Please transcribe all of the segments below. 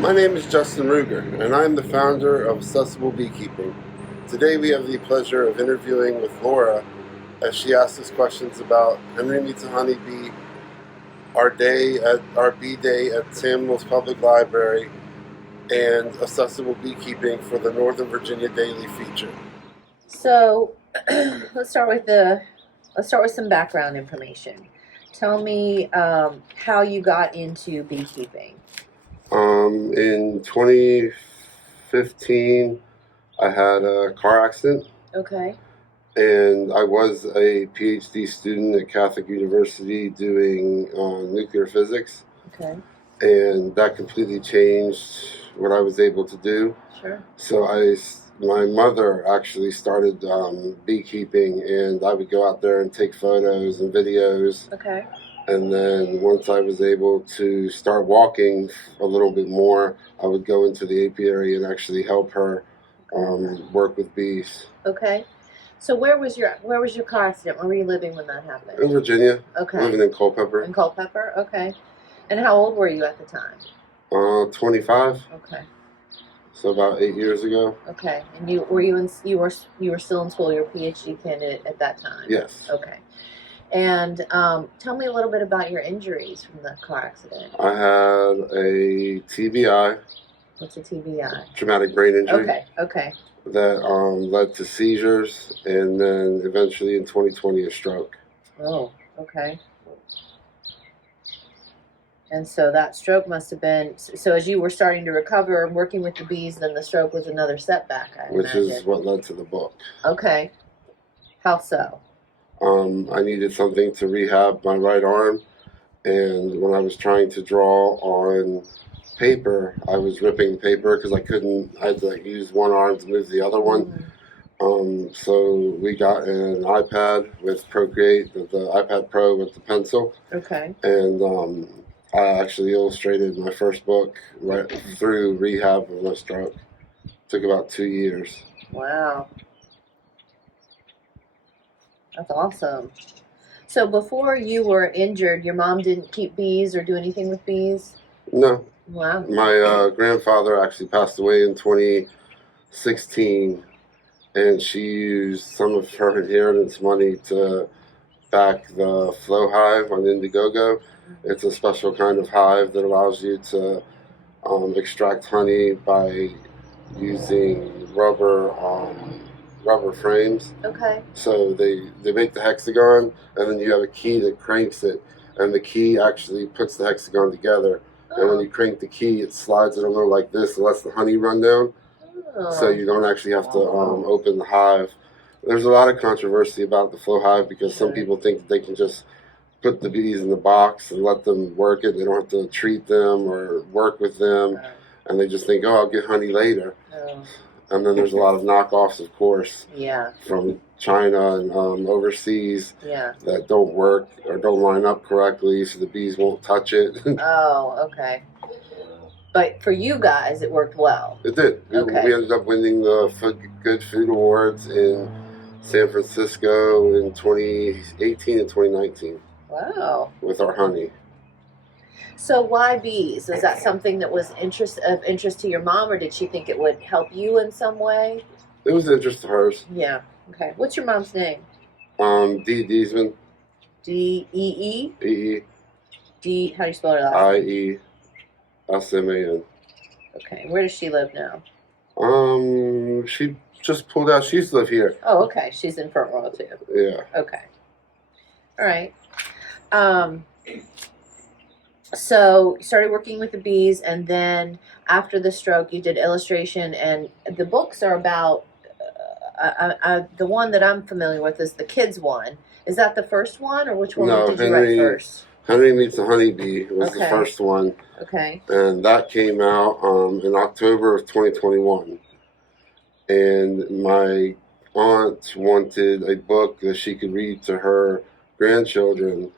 My name is Justin Ruger, and I'm the founder of Accessible Beekeeping. Today we have the pleasure of interviewing with Laura as she asks us questions about Henry Meets a Honeybee, our bee day at Samuel's Public Library, and accessible beekeeping for the Northern Virginia Daily feature. So let's start with some background information. Tell me how you got into beekeeping. In 2015, I had a car accident. Okay. And I was a PhD student at Catholic University doing nuclear physics. Okay. And that completely changed what I was able to do. Sure. So my mother actually started beekeeping, and I would go out there and take photos and videos. Okay. And then once I was able to start walking a little bit more, I would go into the apiary and actually help her work with bees. Okay. So where was your car accident? Where were you living when that happened? In Virginia. Okay. Living in Culpeper. In Culpeper. Okay. And how old were you at the time? 25. Okay. So about 8 years ago. Okay. And you were still in school? You're a PhD candidate at that time. Yes. Okay. And tell me a little bit about your injuries from the car accident. I had a TBI. What's a TBI? Traumatic brain injury. Okay. Okay. That led to seizures, and then eventually in 2020 a stroke. Oh. Okay. And so that stroke must have been, so as you were starting to recover and working with the bees, then the stroke was another setback, I Which imagine. is what led to the book. Okay. How so? I needed something to rehab my right arm, and when I was trying to draw on paper, I was ripping the paper because I had to use one arm to move the other one. So we got an iPad with Procreate, the iPad Pro with the pencil. Okay. And I actually illustrated my first book right through rehab of my stroke. Took about 2 years. Wow. That's awesome. So before you were injured, your mom didn't keep bees or do anything with bees? No. Wow. My grandfather actually passed away in 2016, and she used some of her inheritance money to back the Flow Hive on Indiegogo. It's a special kind of hive that allows you to extract honey by using rubber frames. Okay. So they make the hexagon, and then you have a key that cranks it, and the key actually puts the hexagon together. And when you crank the key, it slides it a little like this and lets the honey run down. So you don't actually have to open the hive. There's a lot of controversy about the Flow Hive because some people think that they can just put the bees in the box and let them work it. They don't have to treat them or work with them. And they just think, oh, I'll get honey later. And then there's a lot of knockoffs, of course, from China and overseas that don't work or don't line up correctly, so the bees won't touch it. Oh, okay. But for you guys, it worked well. It did. Okay. We ended up winning the Good Food Awards in San Francisco in 2018 and 2019. Wow. With our honey. So why bees? Was that something that was of interest to your mom, or did she think it would help you in some way? It was interest to hers. Yeah. Okay. What's your mom's name? Dee Deesman. D-E-E? E-E. D, how do you spell her last name? I-E-S-M-A-N. Okay. Where does she live now? She just pulled out. She used to live here. Oh, okay. She's in Front Royal too. Yeah. Okay. All right. So you started working with the bees, and then after the stroke, you did illustration, and the books are about, the one that I'm familiar with is the kids one. Is that the first one, or which one did you write first? Henry Meets a Honeybee was the first one. Okay. And that came out in October of 2021. And my aunt wanted a book that she could read to her grandchildren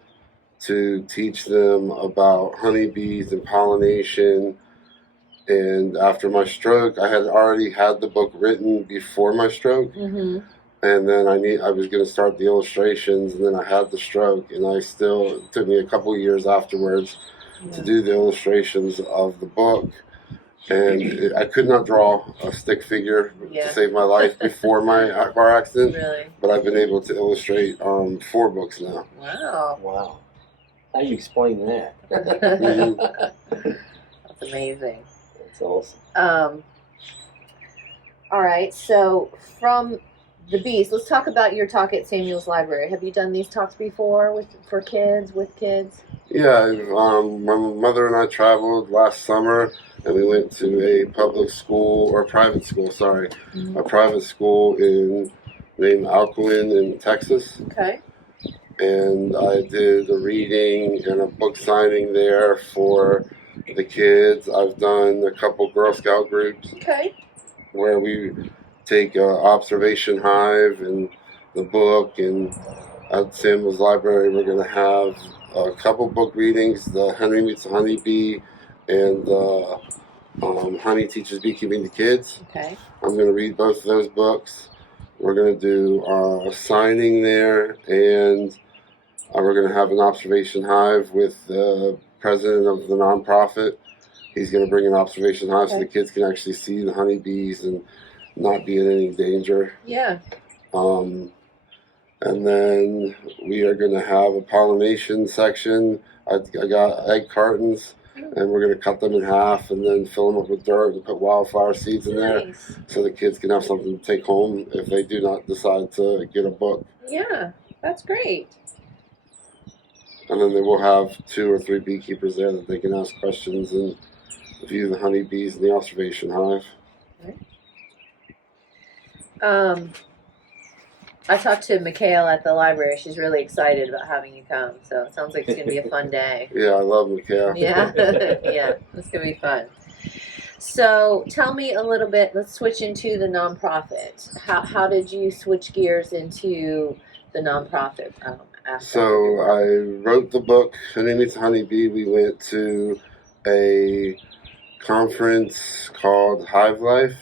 to teach them about honeybees and pollination. And after my stroke, I had already had the book written before my stroke. And then I was going to start the illustrations, and then I had the stroke, and it took me a couple years afterwards to do the illustrations of the book. And I could not draw a stick figure Yeah. to save my life before my car accident, Really? but I've been able to illustrate 4 books now. Wow. Wow. How do you explain that? That's amazing. That's awesome. All right. So from the bees, let's talk about your talk at Samuel's Library. Have you done these talks before with kids? Yeah, my mother and I traveled last summer, and we went to a public school, or private school, sorry, Mm-hmm. a private school named Alcuin in Texas. Okay. And I did a reading and a book signing there for the kids. I've done a couple Girl Scout groups. Okay. Where we take Observation Hive and the book, and at Samuel's Library we're going to have a couple book readings, the Henry Meets the Honeybee and Honey Teaches Beekeeping to Kids. Okay. I'm going to read both of those books. We're going to do a signing there, and we're going to have an observation hive with the president of the nonprofit. He's going to bring an observation hive so the kids can actually see the honeybees and not be in any danger. Yeah. And then we are going to have a pollination section. I got egg cartons, and we're going to cut them in half and then fill them up with dirt and put wildflower seeds in there so the kids can have something to take home if they do not decide to get a book. Yeah, that's great. And then they will have 2 or 3 beekeepers there that they can ask questions and view the honeybees in the observation hive. I talked to Mikhail at the library. She's really excited about having you come. So it sounds like it's going to be a fun day. Yeah, I love Mikhail. Yeah, yeah, it's going to be fun. So tell me a little bit, let's switch into the nonprofit. How did you switch gears into the nonprofit aspect? So I wrote the book, Henry Meets the Honeybee. We went to a conference called Hive Life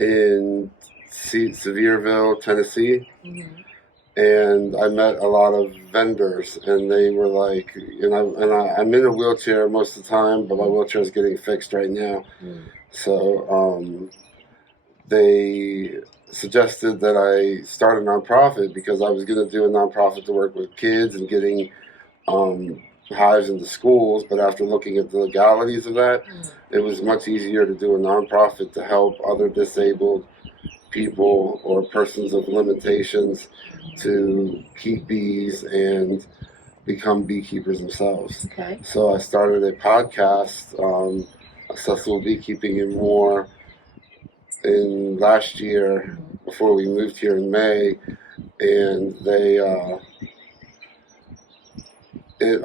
in Sevierville, Tennessee. Mm-hmm. And I met a lot of vendors, and they were like, I'm in a wheelchair most of the time, but my wheelchair is getting fixed right now. Mm. So they suggested that I start a nonprofit because I was going to do a nonprofit to work with kids and getting hives into schools. But after looking at the legalities of that, it was much easier to do a nonprofit to help other disabled people or persons with limitations to keep bees and become beekeepers themselves. Okay. So I started a podcast, Accessible Beekeeping and More, in last year before we moved here in May, and it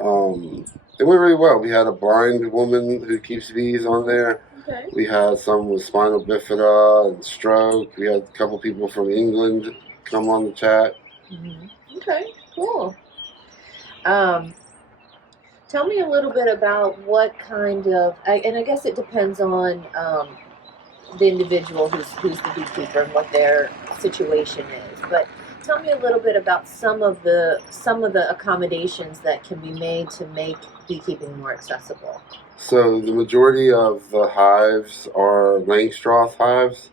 went really well. We had a blind woman who keeps bees on there. Okay. We had some with spinal bifida and stroke. We had a couple people from England come on the chat. Mm-hmm. Okay, cool. Tell me a little bit about what kind of, and I guess it depends on the individual who's the beekeeper and what their situation is. But tell me a little bit about some of the accommodations that can be made to make beekeeping more accessible. So the majority of the hives are Langstroth hives,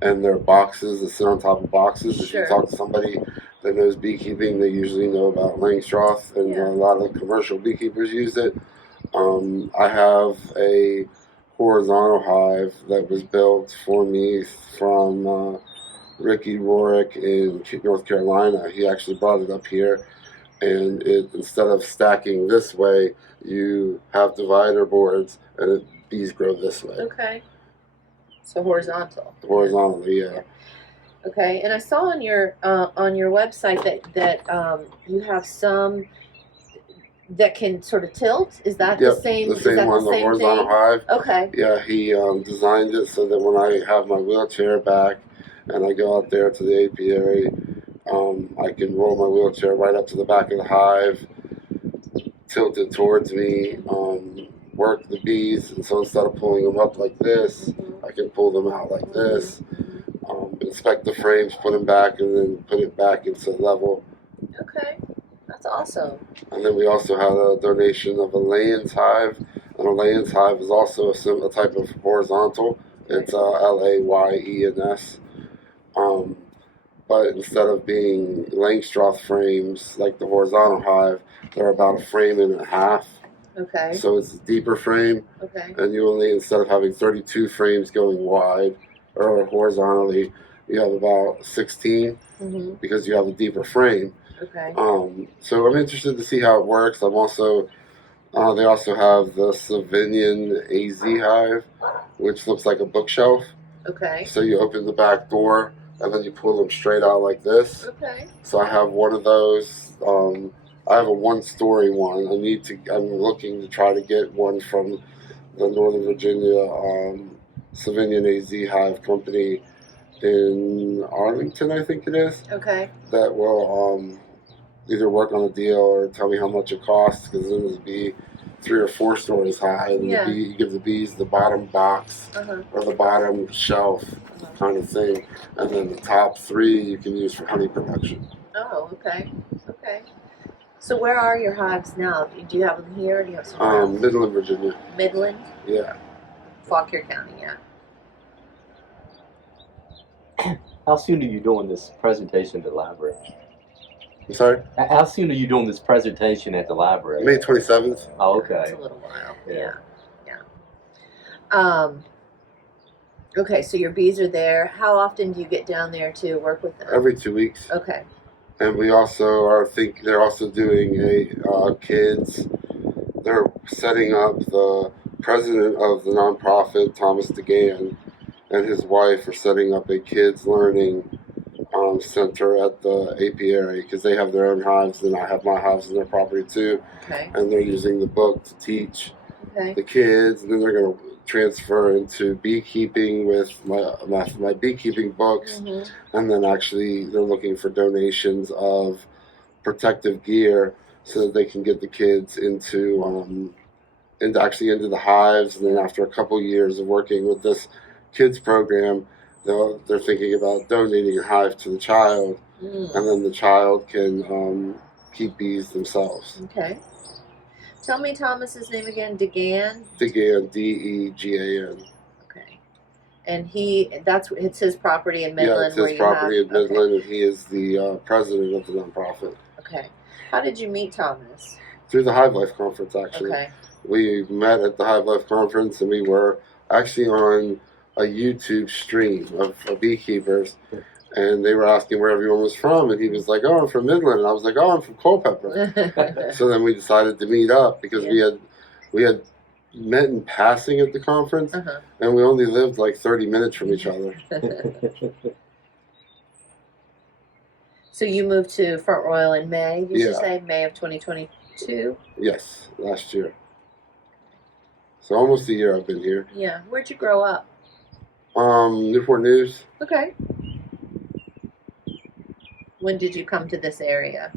and they're boxes that sit on top of boxes. If you talk to somebody that knows beekeeping, they usually know about Langstroth, and a lot of commercial beekeepers use it. I have a horizontal hive that was built for me from Ricky Rorick in North Carolina. He actually brought it up here, and instead of stacking this way, you have divider boards, and bees grow this way. Okay. So horizontal. Horizontally, yeah. Okay, and I saw on your website that you have some that can sort of tilt. Is that the same? The same one, the horizontal hive. Okay. Yeah, he designed it so that when I have my wheelchair back and I go out there to the apiary, I can roll my wheelchair right up to the back of the hive, tilt it towards me, work the bees, and so instead of pulling them up like this, I can pull them out like this, inspect the frames, put them back, and then put it back into level. Okay, that's awesome. And then we also had a donation of a Layens hive. And a Layens hive is also a type of horizontal. It's Layens. But instead of being Langstroth frames like the horizontal hive, they're about a frame and a half. Okay. So it's a deeper frame. Okay. And you only, instead of having 32 frames going wide or horizontally, you have about 16 because you have a deeper frame. Okay. So I'm interested to see how it works. I'm also, they also have the Slovenian AZ hive, which looks like a bookshelf. Okay. So you open the back door and then you pull them straight out like this. Okay. So I have one of those. I have a one-story one. I'm looking to try to get one from the Northern Virginia Slovenian AZ Hive Company in Arlington, I think it is. Okay. That will either work on a deal or tell me how much it costs, because then it'll be 3 or 4 stories high. And Yeah. you give the bees the bottom box or the bottom shelf kind of thing, and then the top 3 you can use for honey production. Oh, okay. Okay. So where are your hives now? Do you have them here or do you have somewhere else? Midland, Virginia. Midland? Yeah. Fauquier County, yeah. How soon are you doing this presentation at the library? I'm sorry? How soon are you doing this presentation at the library? May 27th. Oh, It's okay. a little while. Yeah. Yeah. Okay, so your bees are there. How often do you get down there to work with them? Every 2 weeks. Okay. And we also they're also doing a kids. They're setting up the president of the nonprofit, Thomas DeGan, and his wife are setting up a kids learning center at the apiary, because they have their own hives and I have my hives in their property too. Okay. And they're using the book to teach the kids, and then they're going to transfer into beekeeping with my beekeeping books, and then actually they're looking for donations of protective gear so that they can get the kids into the hives. And then after a couple years of working with this kids program, they're thinking about donating a hive to the child, and then the child can keep bees themselves. Okay. Tell me Thomas's name again. DeGan? DeGan, DEGAN. Okay. And it's his property in Midland. Yeah, it's his property in Midland, and he is the president of the nonprofit. Okay. How did you meet Thomas? Through the Hive Life Conference, actually. Okay. We met at the Hive Life Conference, and we were actually on a YouTube stream of beekeepers, and they were asking where everyone was from, and he was like, "Oh, I'm from Midland," and I was like, "Oh, I'm from Culpeper." So then we decided to meet up, because we had met in passing at the conference, and we only lived like 30 minutes from each other. So you moved to Front Royal in May, did you Yeah. say? May of 2022? Yes, last year. So almost a year I've been here. Yeah. Where'd you grow up? Newport News. Okay. When did you come to this area?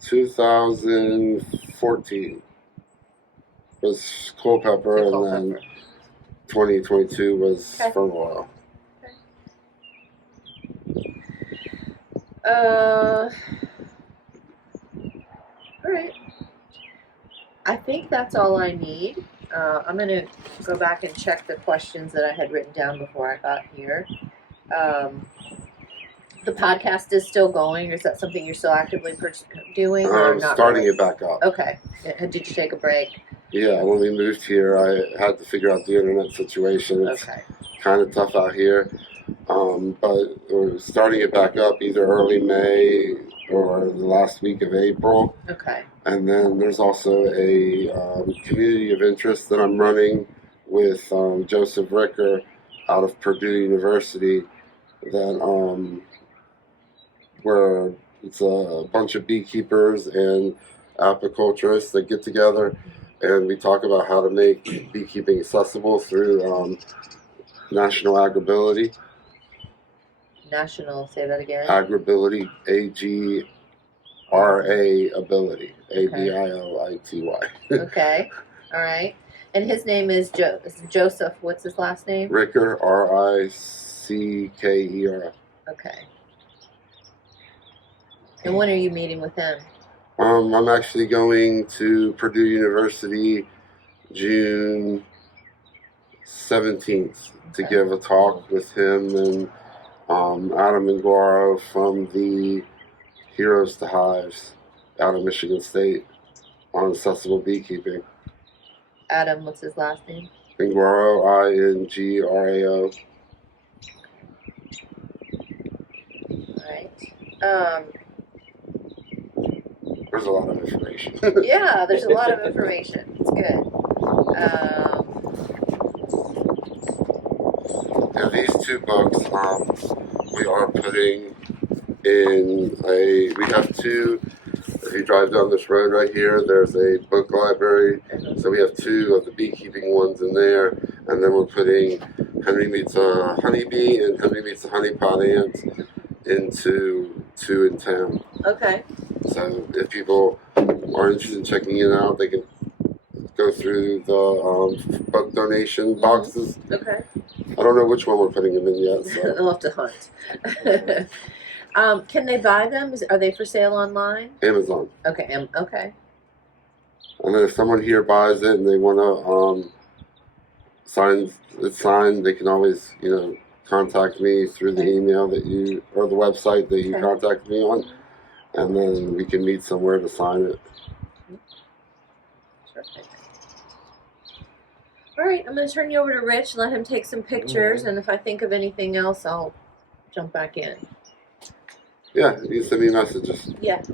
2014 was Culpeper, and then 2022 was Front Royal. All right. I think that's all I need. I'm going to go back and check the questions that I had written down before I got here. The podcast is still going, or is that something you're still actively doing? Or not Starting really? it back up. Okay. Did you take a break? Yeah, when we moved here, I had to figure out the internet situation. It's kind of tough out here. But we're starting it back up either early May or the last week of April. Okay. And then there's also a community of interest that I'm running with Joseph Ricker out of Purdue University, that where it's a bunch of beekeepers and apiculturists that get together, and we talk about how to make beekeeping accessible through national agribility. National, say that again. Agribility, AGRA ability, ABIOITY. Okay, all right. And his name is Joseph. What's his last name? Ricker, RICKER. Okay. And when are you meeting with him? I'm actually going to Purdue University June 17th to Okay. give a talk with him and Adam and Guaro from the Heroes to Hives out of Michigan State on accessible beekeeping. Adam, what's his last name? Ingraro, Ingrao. All right. There's a lot of information. Yeah, there's a lot of information. It's good. Yeah, these two books we are putting in we have two. If you drive down this road right here, there's a book library. So we have two of the beekeeping ones in there. And then we're putting Henry Meets a Honeybee and Henry Meets a Honeypot Ant into two in town. Okay. So if people are interested in checking it out, they can go through the book donation boxes. Okay. I don't know which one we're putting them in yet. So. I'll have to hunt. Can they buy them? Are they for sale online? Amazon. Okay. Okay. And then if someone here buys it and they want to sign it signed, they can always contact me through the email that you or the website that you contact me on, and then we can meet somewhere to sign it. Perfect. All right, I'm going to turn you over to Rich, let him take some pictures, and if I think of anything else, I'll jump back in. Yeah, you can send me messages. Yeah. So